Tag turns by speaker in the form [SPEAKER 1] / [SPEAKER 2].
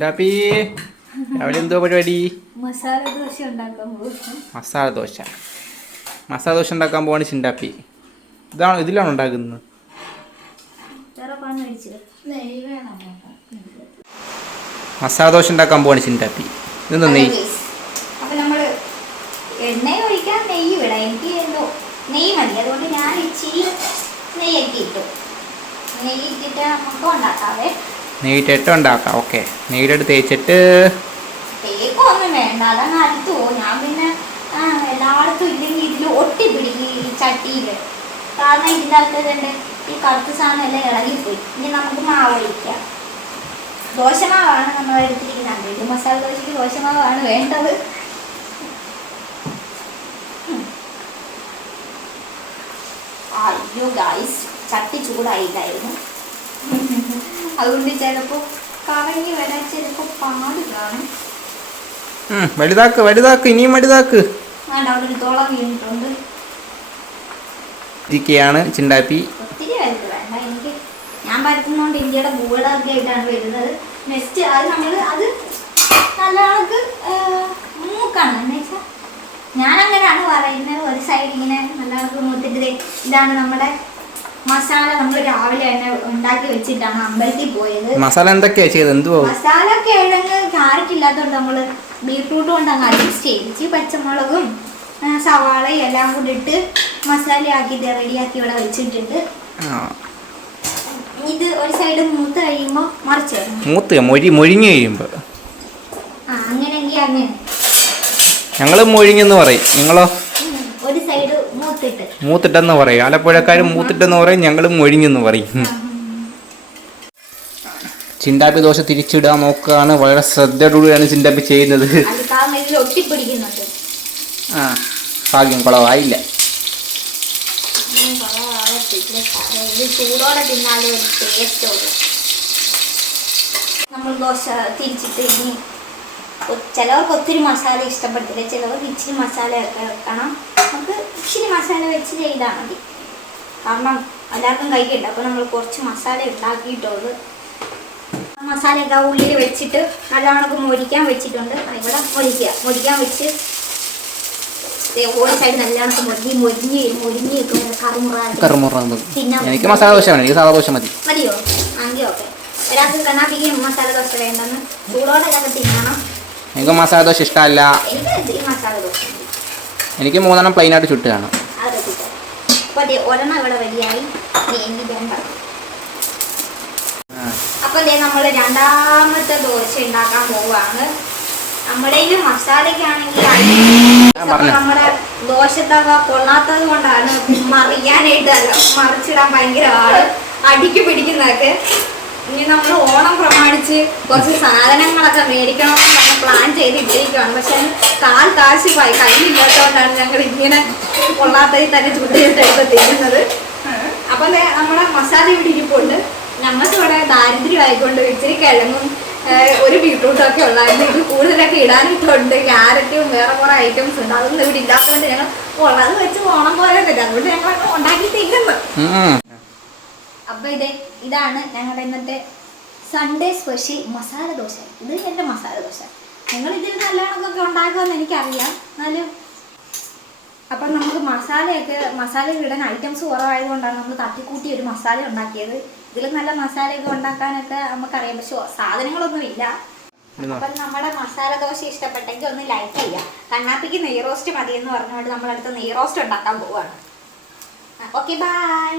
[SPEAKER 1] രാവിലെ എന്തോ പരിപാടി?
[SPEAKER 2] മസാല ദോശ ഉണ്ടാക്കാൻ
[SPEAKER 1] മസാല ദോശ. മസാല ദോശ ഉണ്ടാക്കാൻ പോവാണ് ചിണ്ടാപ്പി ഇതാണ് ഇതിലാണോ ഉണ്ടാക്കുന്നത്? മസാല ദോശ ഉണ്ടാക്കാൻ പോവാണ് ചിണ്ടാപ്പി ഇതെന്താ നെയ്യ്
[SPEAKER 2] എണ്ണ ഒഴിക്കാൻ നെയ്യ് വിടാം. എനിക്ക് എന്തോ നെയ്യ് മതി. അതുകൊണ്ട് ഞാൻ ഇച്ചിരി നെയ്യൊക്കെ ഇട്ടു നെയ്യ് ഇട്ടിട്ട് നമുക്ക് ഉണ്ടാക്കാവേ
[SPEAKER 1] നെയ്യിട്ടിട്ട് ഉണ്ടാക്കാം. ഓക്കെ നെയ്റ്റ് തേച്ചിട്ട്
[SPEAKER 2] വേണ്ട. ഞാൻ പിന്നെ ചട്ടിയിൽ. കാരണം ഈ കറുത്ത സാധനം ഇനി നമുക്ക് നമ്മൾ മസാല ചട്ടി ചൂടായില്ലായിരുന്നു. അതുകൊണ്ട് ചിലപ്പോൾ കറങ്ങി വരാൻ ചിലപ്പോൾ പാട് കാണും.
[SPEAKER 1] വലുതാക്ക് വലുതാക്ക് ഇനിയും വലുതാക്ക്. ഇരിക്കുകയാണ് ചിണ്ടാപ്പി.
[SPEAKER 2] ഒത്തിരി വലുത് വേണ്ട എനിക്ക് ഞാൻ പരത്തുന്നോണ്ട് ഇന്ത്യയുടെ ഭൂപടമൊക്കെ ആയിട്ടാണ് വരുന്നത്. നെക്സ്റ്റ് അത് നമ്മൾ അത് നല്ല ആൾക്ക് മൂക്കാണ്. എന്ന് വെച്ചാൽ ഞാൻ അങ്ങനെയാണ് പറയുന്നത്. ഒരു സൈഡ് ഇങ്ങനെ നല്ല ആൾക്ക് മൂത്തിട്ട് ഇതാണ് നമ്മുടെ മസാല നമ്മൾ രാവിലെ തന്നെ ഉണ്ടാക്കി വെച്ചിട്ടാണ് അമ്പലത്തിൽ പോയത്.
[SPEAKER 1] മസാല എന്തൊക്കെയാ ചെയ്തത്? എന്തുവാ?
[SPEAKER 2] മസാല കിഴങ്ങ് ക്യാരറ്റ് ഇല്ലാത്തതുകൊണ്ട് നമ്മൾ ബീട്രൂട്ട് കൊണ്ട് അങ്ങ് അഡ്ജസ്റ്റ് ചെയ്യിച്ച് പച്ചമുളകും സവാളയും എല്ലാം കൂടി ഇട്ട് മസാലയാക്കി ഇത് റെഡിയാക്കി ഇവിടെ വെച്ചിട്ടുണ്ട്. ഇത് ഒരു സൈഡ് മൂത്ത് കഴിയുമ്പോൾ മറിച്ച്
[SPEAKER 1] മൂത്ത് മൊഴി മൊഴിഞ്ഞ് കഴിയുമ്പോൾ
[SPEAKER 2] അങ്ങനെയെങ്കിൽ അങ്ങനെ.
[SPEAKER 1] ഞങ്ങൾ മൊഴിഞ്ഞെന്ന് പറയും. നിങ്ങളോ
[SPEAKER 2] ഉം, ഒരു സൈഡ് മൂത്തിട്ട്
[SPEAKER 1] മൂത്തിട്ടെന്ന് പറയും. ആലപ്പുഴക്കാർ മൂത്തിട്ടെന്ന് പറയും ഞങ്ങൾ മൊഴിഞ്ഞെന്ന് പറയും. ചിന്താപ്പി ദോശ തിരിച്ചിടാൻ നോക്കുകയാണ് വളരെ ശ്രദ്ധയോടുകൂടിയാണ് ചിണ്ടാപ്പി ചെയ്യുന്നത്. ആ ഭാഗ്യം കുളവായില്ല.
[SPEAKER 2] ചൂടോടെ തിന്നാലേ ഒരു നമ്മൾ ദോശ തിരിച്ചിട്ട് ഇനി ചിലവർക്ക് ഒത്തിരി മസാല ഇഷ്ടപ്പെട്ടില്ല. ചിലവർക്ക് ഇച്ചിരി മസാല ഒക്കെ വെക്കണം. വെച്ച് ചെയ്താൽ മതി. കാരണം എല്ലാവർക്കും കഴിക്കണ്ട. അപ്പോൾ നമ്മൾ കുറച്ച് മസാല ഉണ്ടാക്കിയിട്ടുള്ളത് മസാലയൊക്കെ ആ ഉള്ളിൽ വെച്ചിട്ട് നല്ലവണ്ണം മൊരിക്കാൻ വെച്ചിട്ടുണ്ട്. അതിവിടെ മൊരിക്കുക മൊരിക്കാൻ വെച്ച് ദേ ഓരോ സൈഡ് നല്ലവണ്ണം മൊരിഞ്ഞ് മൊരിഞ്ഞ് മൊരിഞ്ഞ് നിൽക്കും കറുമുറാന്ന്
[SPEAKER 1] കറുമുറന്ന്
[SPEAKER 2] പിന്നെ
[SPEAKER 1] എനിക്ക് മസാല ദോശ വേണം. എനിക്ക് സാധാ ദോശ മതി.
[SPEAKER 2] മതിയോ? ആങ്കിൽ ഓക്കെ. ഒരാൾക്ക് കണ്ണാപ്പിക്ക് മസാല ദോശ വേണ്ടെന്ന്. ചൂടോടെ ഇതൊക്കെ തിന്നണം.
[SPEAKER 1] എനിക്ക് മസാല ദോശ ഇഷ്ടമല്ല.
[SPEAKER 2] എനിക്ക് ഇത്തിരി മസാല ദോശ മതി.
[SPEAKER 1] എനിക്ക് മൂന്നെണ്ണം പ്ലെയിൻ ആയിട്ട് ചുട്ട് കാണും.
[SPEAKER 2] അത് കിട്ടും അപ്പോൾ അതെ ഒരെണ്ണം ഇവിടെ വലിയായി ഇനി അപ്പോൾ ദേ നമ്മൾ രണ്ടാമത്തെ ദോശ ഉണ്ടാക്കാൻ പോവാണ്. നമ്മുടെ ഈ മസാലയ്ക്കാണെങ്കിൽ. നമ്മുടെ ദോശത്തവ കൊള്ളാത്തത് കൊണ്ടാണ് മറിയാനായിട്ട് അല്ല മറിച്ചിടാൻ ഭയങ്കര ആൾ. അടിക്ക് പിടിക്കുന്നതൊക്കെ. ഇനി നമ്മൾ ഓണം പ്രമാണിച്ച് കുറച്ച് സാധനങ്ങളൊക്കെ മേടിക്കണമെന്ന് പറഞ്ഞ് പ്ലാൻ ചെയ്തിട്ടിരിക്കുകയാണ് പക്ഷെ താൻ കാൽ കാശ് പോയി കയ്യില്ലാത്തതുകൊണ്ടാണ് ഞങ്ങൾ ഇങ്ങനെ കൊള്ളാത്തതിൽ തന്നെ ചുട്ടിട്ടെടുത്ത് തിന്നുന്നത്. അപ്പം നമ്മുടെ മസാല ഇവിടെ ഇരിപ്പുണ്ട്. ഞങ്ങൾക്ക് ഇവിടെ ദാരിദ്ര്യം ആയിക്കൊണ്ട് ഇച്ചിരി കിഴങ്ങും ഒരു ബീട്രൂട്ടും ഒക്കെ ഉള്ളായിരുന്നു ഇത് കൂടുതലൊക്കെ ഇടാനിട്ടുണ്ട് ക്യാരറ്റും വേറെ കുറെ ഐറ്റംസ് ഉണ്ട്. അതൊന്നും ഇവിടെ ഇല്ലാത്തതുകൊണ്ട് ഞങ്ങൾ ഉള്ളത് വെച്ച് പോണം പോലെ പറ്റില്ല അതുകൊണ്ട് ഞങ്ങൾ ഉണ്ടാക്കി തിന്നുന്നു. അപ്പൊ ഇതേ ഇതാണ് ഞങ്ങളുടെ ഇന്നത്തെ സൺഡേ സ്പെഷ്യൽ മസാല ദോശ. ഇത് എന്റെ മസാല ദോശ. നിങ്ങൾ ഇതിൽ നല്ലവണ്ണമൊക്കെ ഉണ്ടാക്കുമെന്ന് എനിക്കറിയാം. എന്നാലും അപ്പം നമുക്ക് മസാലയൊക്കെ മസാല ഇടാൻ ഐറ്റംസ് കുറവായതുകൊണ്ടാണ് നമ്മൾ തട്ടിക്കൂട്ടി ഒരു മസാല ഉണ്ടാക്കിയത്. ഇതിൽ നല്ല മസാലയൊക്കെ ഉണ്ടാക്കാനൊക്കെ നമുക്കറിയാം. പക്ഷെ സാധനങ്ങളൊന്നും ഇല്ല? അപ്പം നമ്മുടെ മസാല ദോശ ഇഷ്ടപ്പെട്ടെങ്കിൽ ഒന്ന് ലൈക്ക് ചെയ്യാം കണ്ണാപ്പിക്ക് നെയ് റോസ്റ്റ് മതി എന്ന് പറഞ്ഞുകൊണ്ട് നമ്മളടുത്ത് നെയ് റോസ്റ്റ് ഉണ്ടാക്കാൻ പോവാണ്. Okay bye